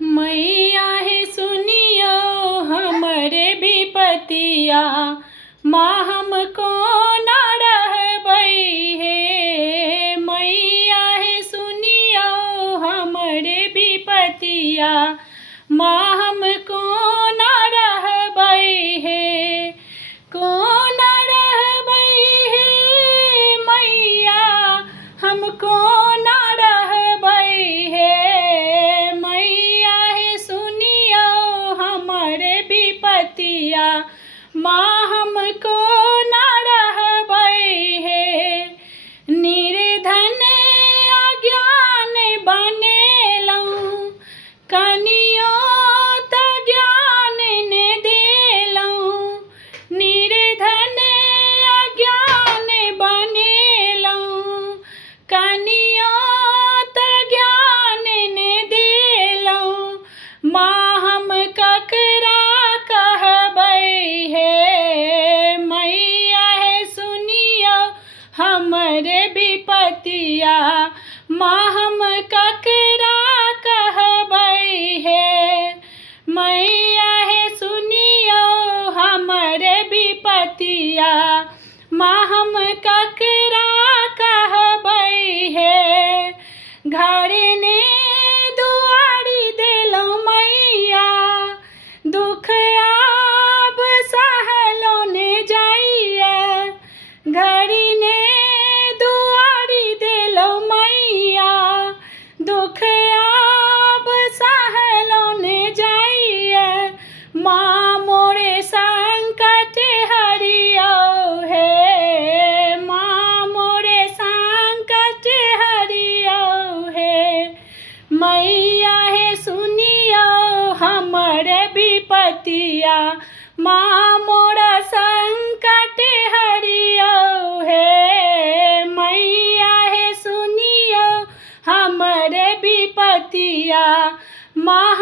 मैया है सुनियो हमरे विपतिया, माँ हमको ना रहबई है। मैया है सुनियो हमरे विपतिया, माँ हमको ना रहबई है। कौन रहबई है मैया, हमको ना रहबई है। मैया है सुनियो हमरे विपतिया, माँ हमको ना रहबई है। निर्धन अज्ञान बनेलहुँ, कनियो त ज्ञान ने देलहुँ। निर्धन अज्ञान बनेलहुँ, कनियो त ज्ञान ने देलहुँ। माँ हम ककरा कहबई है। मैया है सुनियो हमरे विपतिया, माँ हम ककरा कहबई है। मैया है सुनियो हमरे विपतिया, माँ हम ककरा कहबई है। घर ने दुआरी देलहुँ मैया, दुख आब सहलो ने जाइए। घर ने दुआरी देलहुँ मैया, दुख आब सहलो ने जाइए। माँ मोरे संकट हरियो है, माँ मोरे संकट हरियो है। मैया है सुनियो हमरे विपतिया, माँ मोरा संकट हरियो है। मैया है सुनियो हमरे विपतिया, माँ